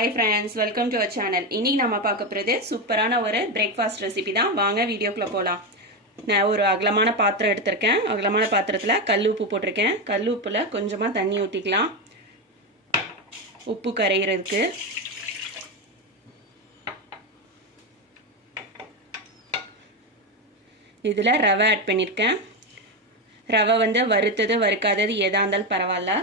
Hi friends, welcome to our channel. இன்னைக்கு நாம பார்க்க போறது சூப்பரான ஒரு பிரேக்ஃபாஸ்ட் ரெசிபி தான். வாங்க வீடியோக்குள்ள போலாம். நான் ஒரு அகலமான பாத்திரம் எடுத்துர்க்கேன். அகலமான பாத்திரத்துல கல் உப்பு போட்டுருக்கேன். கல் உப்புல கொஞ்சமா தண்ணி ஊத்திக்கலாம். உப்பு கரையிறதுக்கு. இதுல ரவை ஆட் பண்ணிருக்கேன். ரவை வந்து வறுத்தது வறுக்காதது எதா இருந்தாலும் பரவாயில்ல.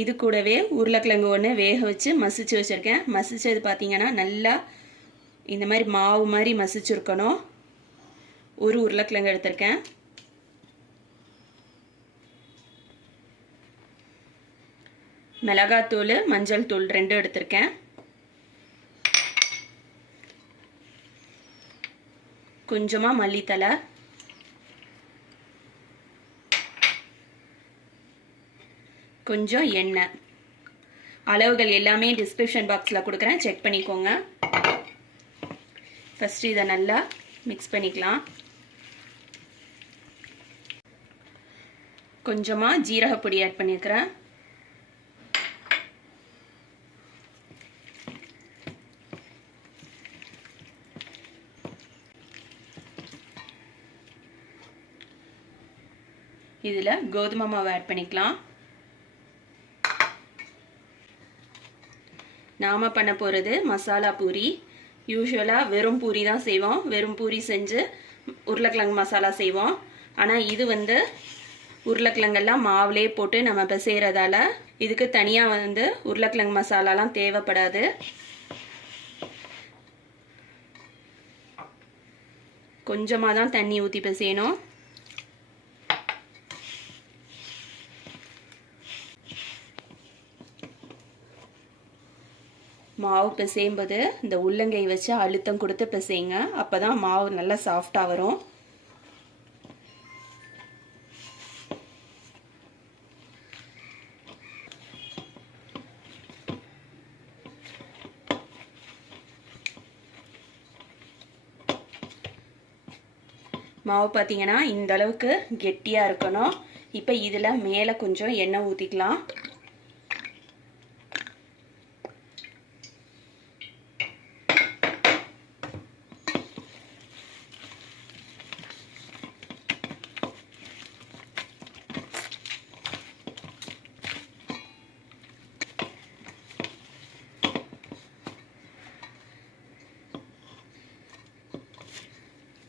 இது கூடவே உருளைக்கிழங்கு ஒன்று வேக வச்சு மசிச்சு வச்சுருக்கேன். மசிச்சது பார்த்தீங்கன்னா நல்லா இந்த மாதிரி மாவு மாதிரி மசிச்சுருக்கணும். ஒரு உருளைக்கிழங்கு எடுத்திருக்கேன். மிளகாத்தூள் மஞ்சள் தூள் 2 எடுத்திருக்கேன். கொஞ்சமாக மல்லித்தலை, கொஞ்சம் எண்ணெய். அளவுகள் எல்லாமே டிஸ்கிரிப்ஷன் பாக்ஸில் கொடுக்குறேன், செக் பண்ணிக்கோங்க. ஃபஸ்ட்டு இதை நல்லா மிக்ஸ் பண்ணிக்கலாம். கொஞ்சமாக ஜீரகப்பொடி ஆட் பண்ணியிருக்கிறேன். இதில் கோதுமை மாவு ஆட் பண்ணிக்கலாம். நாம பண்ண போகிறது மசாலா பூரி. யூஸ்வலாக வெறும் பூரி தான் செய்வோம். வெறும் பூரி செஞ்சு உருளைக்கிழங்கு மசாலா செய்வோம். ஆனால் இது வந்து உருளைக்கிழங்கெல்லாம் மாவுலே போட்டு நம்ம இப்போ செய்கிறதால இதுக்கு தனியாக வந்து உருளைக்கிழங்கு மசாலாலாம் தேவைப்படாது. கொஞ்சமாக தான் தண்ணி ஊற்றி இப்போ செய்யணும். மாவு பிசையும்போது இந்த உள்ளங்கை வச்சு அழுத்தம் கொடுத்து பிசைங்க. அப்போ தான் மாவு நல்லா சாஃப்டாக வரும். மாவு பார்த்தீங்கன்னா இந்த அளவுக்கு கெட்டியாக இருக்கணும். இப்போ இதில் மேலே கொஞ்சம் எண்ணெய் ஊற்றிக்கலாம்.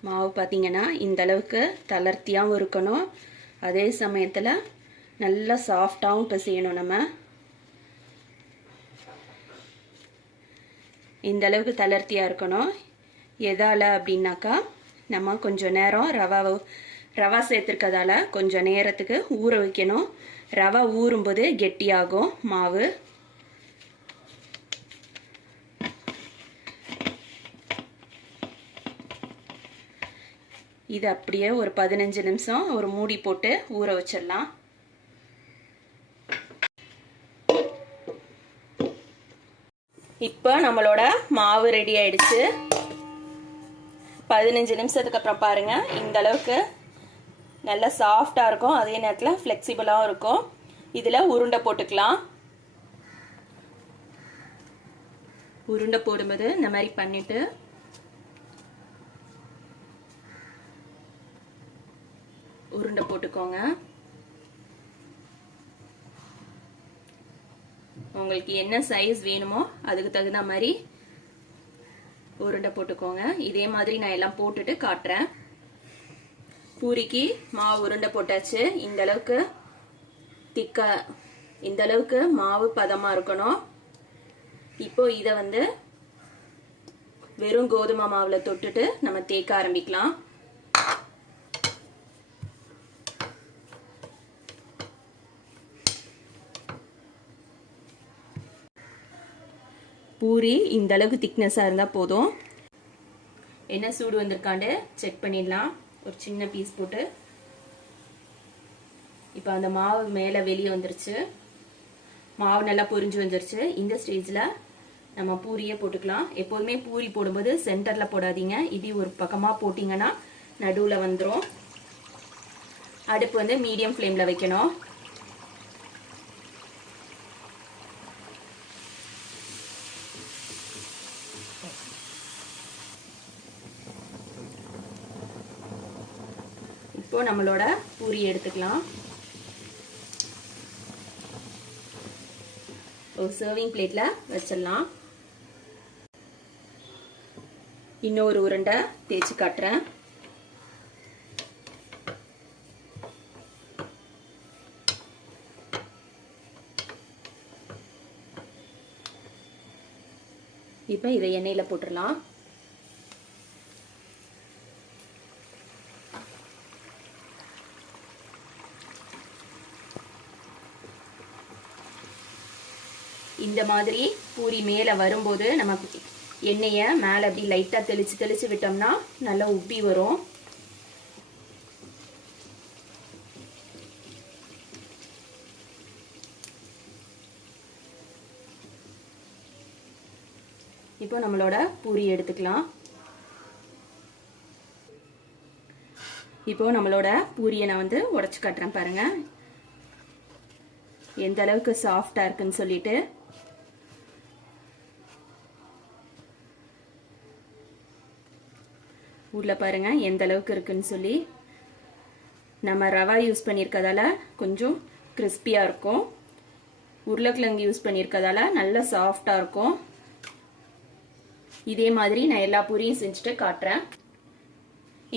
மாவு பார்த்தீங்கன்னா இந்த அளவுக்கு தளர்த்தியாகவும் இருக்கணும். அதே சமயத்தில் நல்லா சாஃப்டாகவும் இப்போ செய்யணும். நம்ம இந்த அளவுக்கு தளர்த்தியாக இருக்கணும். எதால் அப்படின்னாக்கா நம்ம கொஞ்சம் நேரம் ரவா சேர்த்துருக்கதால கொஞ்சம் நேரத்துக்கு ஊற வைக்கணும். ரவை ஊறும்போது கெட்டியாகும் மாவு. இது அப்படியே ஒரு 15 நிமிஷம் ஒரு மூடி போட்டு ஊற வச்சிடலாம். இப்போ நம்மளோட மாவு ரெடி ஆயிடுச்சு. 15 நிமிஷத்துக்கு அப்புறம் பாருங்க, இந்த அளவுக்கு நல்லா சாஃப்டாக இருக்கும். அதே நேரத்தில் ஃப்ளெக்சிபிளாகவும் இருக்கும். இதில் உருண்டை போட்டுக்கலாம். உருண்டை போடும்போது இந்த மாதிரி பண்ணிட்டு உருண்டை போட்டுக்கோங்க. உங்களுக்கு என்ன சைஸ் வேணுமோ அதுக்கு தகுந்த மாதிரி உருண்டை போட்டுக்கோங்க. இதே மாதிரி நான் எல்லாம் போட்டுட்டு காட்டுறேன். பூரிக்கு மாவு உருண்டை போட்டாச்சு. இந்த அளவுக்கு திக்கா, இந்த அளவுக்கு மாவு பதமா இருக்கணும். இப்போ இதை வந்து வெறும் கோதுமை மாவுல தொட்டுட்டு நம்ம தேய்க்க ஆரம்பிக்கலாம். பூரி இந்த அளவுக்கு திக்னஸாக இருந்தால் போதும். என்ன சூடு வந்திருக்காண்டு செக் பண்ணிடலாம். ஒரு சின்ன பீஸ் போட்டு இப்போ அந்த மாவு மேலே வெளியே வந்துருச்சு. மாவு நல்லா பொரிஞ்சு வந்துருச்சு. இந்த ஸ்டேஜில் நம்ம பூரியே போட்டுக்கலாம். எப்போதுமே பூரி போடும்போது சென்டரில் போடாதீங்க. இது ஒரு பக்கமாக போட்டிங்கன்னா நடுவில் வந்துடும். அடுப்பு வந்து மீடியம் ஃப்ளேம்ல வைக்கணும். இப்போ நம்மளோட பூரி எடுத்துக்கலாம். ஒரு சர்விங் பிளேட்ல வச்சிடலாம். இன்னொரு உருண்டை தேய்ச்சி காட்டுறேன். இப்போ இதை எண்ணெயில போட்டுடலாம். இந்த மாதிரி பூரி மேலே வரும்போது நம்ம எண்ணெயை மேலே அப்படி லைட்டாக தெளிச்சு விட்டோம்னா நல்லா உப்பி வரும். இப்போ நம்மளோட பூரி எடுத்துக்கலாம். இப்போ நம்மளோட பூரியை நான் வந்து உடைச்சு காட்டுறேன் பாருங்க, எந்த அளவுக்கு சாஃப்டா இருக்குன்னு சொல்லிட்டு. உள்ள பாருங்க எந்த அளவுக்கு இருக்குன்னு சொல்லி. நம்ம ரவா யூஸ் பண்ணியிருக்கதால கொஞ்சம் கிறிஸ்பியா இருக்கும். உருளைக்கிழங்கு யூஸ் பண்ணியிருக்கதால நல்லா சாஃப்டா இருக்கும். இதே மாதிரி நான் எல்லா பூரியும் செஞ்சுட்டு காட்டுறேன்.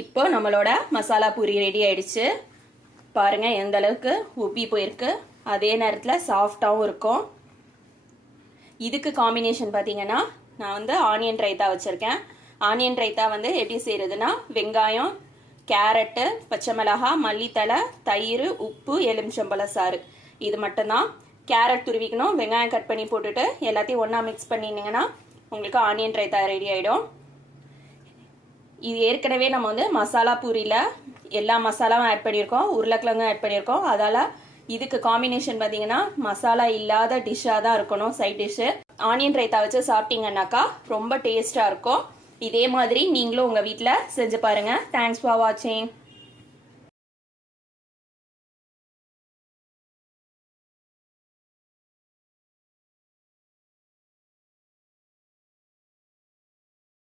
இப்போ நம்மளோட மசாலா பூரி ரெடி ஆயிடுச்சு. பாருங்க எந்த அளவுக்கு உப்பி போயிருக்கு. அதே நேரத்தில் சாஃப்டாகவும் இருக்கும். இதுக்கு காம்பினேஷன் பார்த்தீங்கன்னா நான் வந்து ஆனியன் ரைத்தா வச்சுருக்கேன். ஆனியன் ரைத்தா வந்து எப்படி செய்யறதுன்னா, வெங்காயம், கேரட்டு, பச்சை மிளகாய், மல்லித்தலை, தயிர், உப்பு, எலுமிச்சம்பழ சாறு, இது மட்டும்தான். கேரட் துருவிக்கணும், வெங்காயம் கட் பண்ணி போட்டுட்டு எல்லாத்தையும் ஒன்றா மிக்ஸ் பண்ணினீங்கன்னா உங்களுக்கு ஆனியன் ரைத்தா ரெடி ஆகிடும். இது ஏற்கனவே நம்ம வந்து மசாலா பூரியில் எல்லா மசாலாவும் ஆட் பண்ணியிருக்கோம், உருளைக்கிழங்கும் ஆட் பண்ணியிருக்கோம். அதால் இதுக்கு காம்பினேஷன் பார்த்தீங்கன்னா மசாலா இல்லாத டிஷ்ஷாக தான் இருக்கணும். சைட் டிஷ்ஷு ஆனியன் ரைத்தா வச்சு சாப்பிட்டீங்கன்னாக்கா ரொம்ப டேஸ்ட்டாக இருக்கும். இதே மாதிரி நீங்களும் உங்கள் வீட்டில் செஞ்சு பாருங்கள். தேங்க்ஸ் ஃபார் வாட்சிங்.